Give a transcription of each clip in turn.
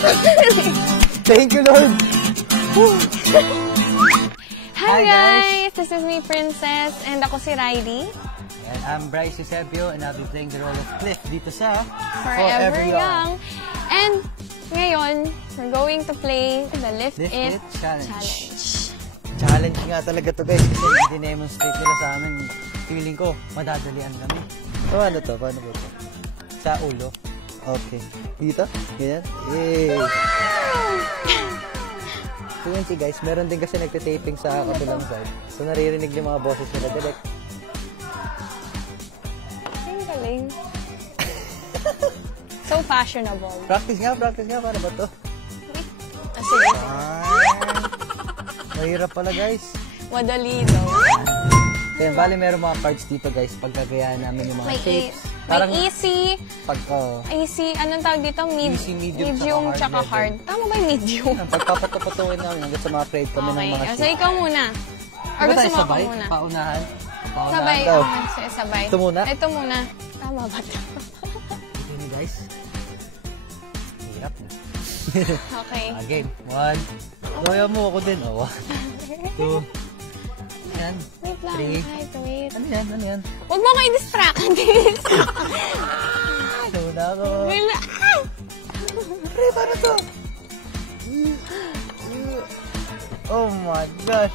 Thank you, Lord. Hi guys! This is me, Princess, and ako si Riley. And I'm Bryce Eusebio, and I'll be playing the role of Cliff dito sa Forever Young. And ngayon, we're going to play the Lift It Challenge. Challenge nga talaga to guys, kasi i-demonstrate nila sa amin. Feeling ko, madadalian kami. So ano to? Paano ba ito? Sa ulo? Okay. Dito? Ganyan? Yay! So yun si guys, meron din kasi nagtitaping sa kabilang side. So naririnig yung mga boses nila direct. Ang galing. So fashionable. Practice nga. Paano ba to? Sige. Mahirap pala guys. Madali daw. Kaya bali meron mga cards dito guys, pagkagayaan namin yung mga shapes. May easy. Easy, anong tawag dito? Easy, medium, tsaka hard. Tama ba yung medium? Pagpapatuputuin namin hanggang sa mga create kami ng mga shapes. So ikaw muna. Or gusto mo ako muna? Paunahan? Sabay. Sabay. Ito muna? Ito muna. Tama ba ito? Ito ni guys. Hirap na. Okay. Game. 1. Gawin mo ako din. 1, 2. Ayan. Wait lang. 3. Wait. Ano yan? Huwag mo kayo distract. Nauna ako. Pre, paano to? Oh my gosh.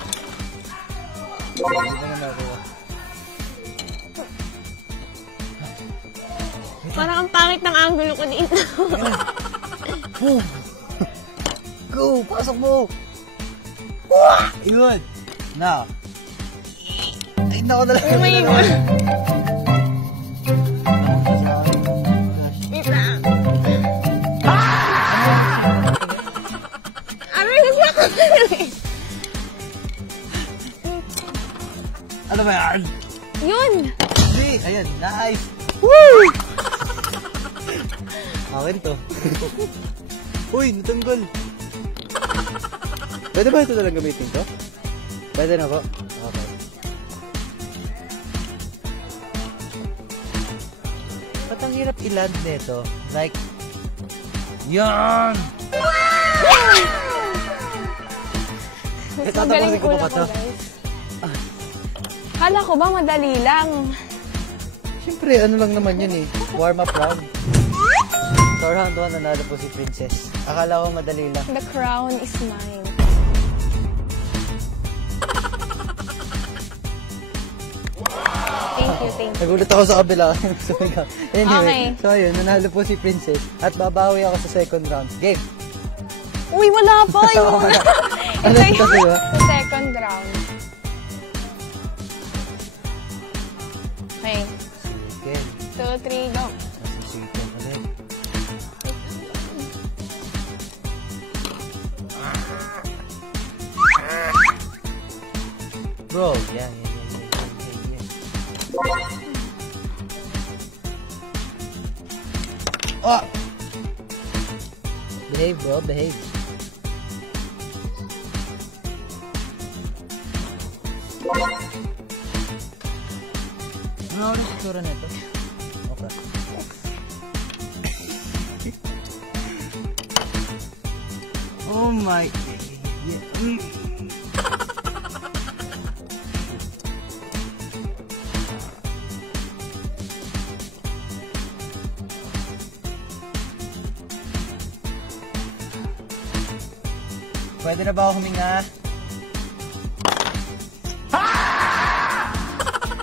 Hindi ba na nakuha? Parang ang pangit ng angulo ko dito. Go! Pasok mo! Yun! Now. Ay, nako na lang. Oh my God. Wait lang. Aray, gusto ko. Ano ba yan? Yun! Hindi! Ayan, nice! Woo! Akin to. Uy, natanggal. Pwede ba ito talagang gamitin to? Pwede na po? Okay. Ba't ang hirap i-land nito? Like, yan! Magaling ko pa to. Kala ko ba madali lang? Siyempre, ano lang naman yun eh. Warm-up round. So, round 1, nanalo po si Princess. Akala ko madali lang. The crown is mine. Thank you. Nagulat ako sa kabila. Okay. Anyway, so ayun, nanalo po si Princess. At babawi ako sa second round. Game! Uy, wala pa! Ano ito sa'yo? Sa second round. Okay. Sige. 2, 3, go. Sige ulit. Bro, yan. Oh! Behave, bro. Behave. Ano ang itsura nito? Okay. Oh my God. Yeah. Pwede na ba ako huminga?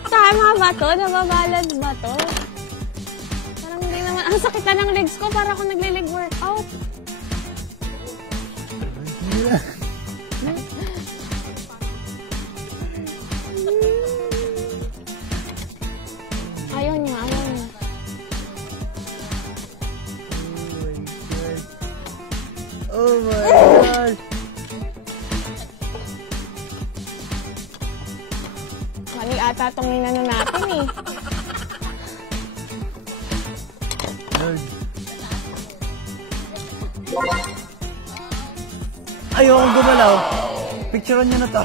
Tama ba to? Nababalance ba to? Parang hindi naman. Ang sakit na ng legs ko. Para ako nagle-leg workout. Ayaw niya. Oh my God! Mali ata itong ninano natin eh. Ayokong gumalaw. Picturean nyo na to.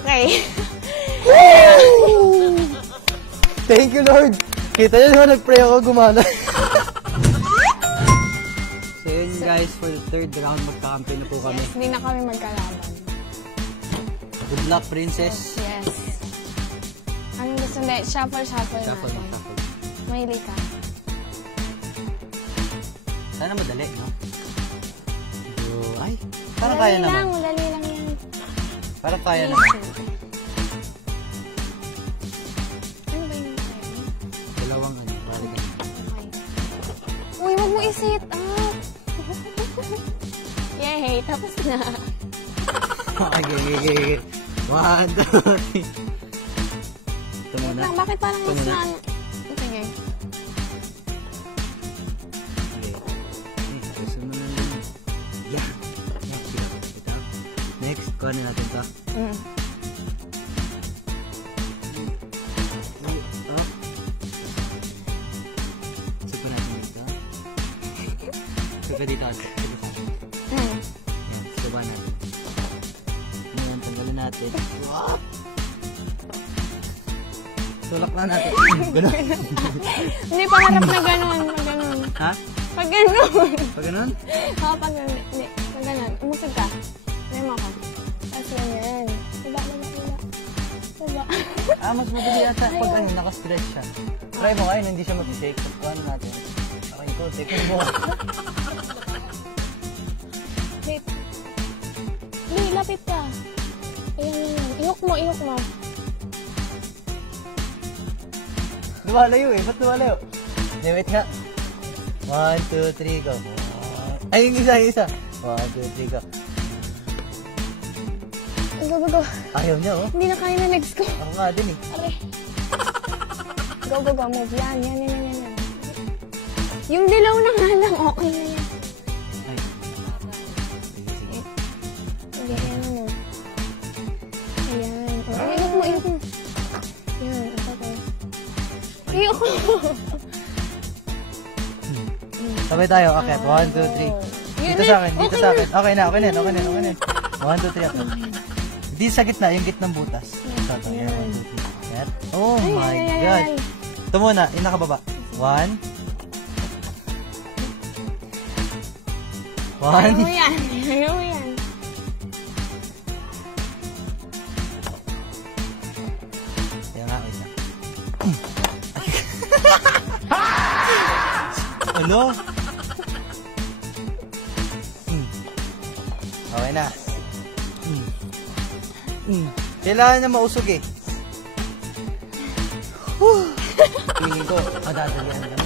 Okay. Thank you, Lord. Kita nyo naman, nag-pray ako gumana. So yun guys, for the third round, magkakampi na po kami. Yes, hindi na kami magkalaban. Good luck, princess. Yes. Anong gusto na? Shuffle Shuffle natin. mo, shuffle. Mahilig ka. Sana madali, no? So, ay, parang kaya naman. Madali lang yan. Parang kaya naman. Ano ba yung kaya? Dalawang ano, parang ganyan. Okay. Uy, wag mo i-sit up. Yay, tapos na. Okay. 1, 2, 3. Ito muna. Lang, bakit parang Ito mas muna. na ano? Sige. Okay. Gusto mo na lang. Yan. Ito. Next, kuha na natin ito. Up. Supa natin dito. Supa dito. Yan, suba natin. Ngayon, tanggalin natin. Wow! Tulak na natin. Ganun. Hindi, paharap na gano'n. Pag gano'n. Ha? Pag gano'n. Pag ganun? Oo, pag gano'n. Hindi, pag gano'n. Umusog ka. Lay mo ako. Tapos ganyan. Diba? Mas madali yata pag ano, nakastretch siya. Try mo ngayon, hindi siya mag-shake. Tapos kuha natin. Okay, ito, second mo. Wait. Hindi, lapit ka. Ayan. Iyok mo. Lumalayo eh. Ba't lumalayo? Hindi, wait nga. 1, 2, 3, go. Ay, yung isa. 1, 2, 3, go. Go. Ayaw niya, oh. Hindi na kaya na legs ko. Ako nga din, eh. Aray. Go. Move. Yan. Yung dilaw na nga lang. Okay na yan. Ay. Sige. Hindi, ayan mo. Ayan. Iyok mo. Yan, okay. Iyok mo. Sabay tayo. Okay, 1, 2, 3. Dito sa akin. Okay na. 1, 2, 3, ako. Hindi sa gitna, yung gitnang butas. Ito, yan. 1, 2, 3. Yan. Oh my God. Ito muna, yung nakababa. 1. Ayaw mo yan. Kaya nga, wait lang. Ano? Okay na. Kailangan na mausog eh. Tingin ko, madadalian naman.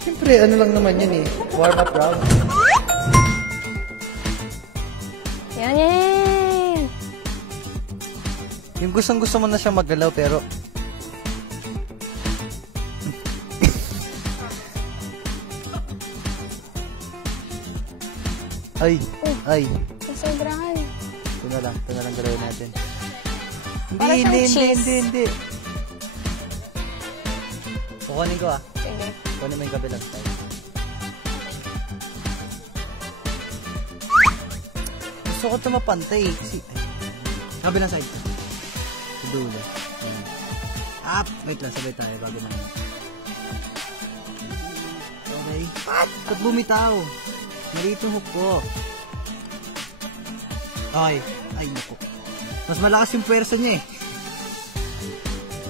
Siyempre, ano lang naman yun eh. Warm up round. Yan. Yung gusto mo na siya maggalaw pero... Ay. Sobrahan. Ito na lang galawin natin. Para siyang cheese. Hindi. Kukunin ko ah. Sige. Kukunin mo yung kabilang side. Gusto ko ito mapantay eh. Kasi, kabilang side ko. Sa dulo. Up! Wait lang, sabay tayo bago naman. Okay. Ba't bumitaw? Narito hook ko. Okay. Ay, naku. Mas malakas yung pwersa niya eh.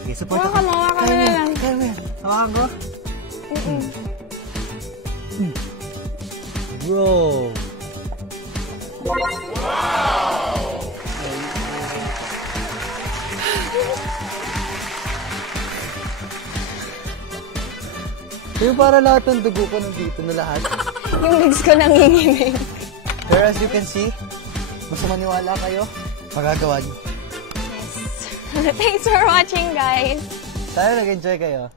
Okay, support ako. Hawakan mo na lang. Hawakan ko? Bro. Pero para lahat ng dugo ko nandito na lahat. Yung legs ko nanginginig. Pero as you can see, mas maniwala kayo, magagawa niyo. Thanks for watching, guys. Sana nag-enjoy kayo.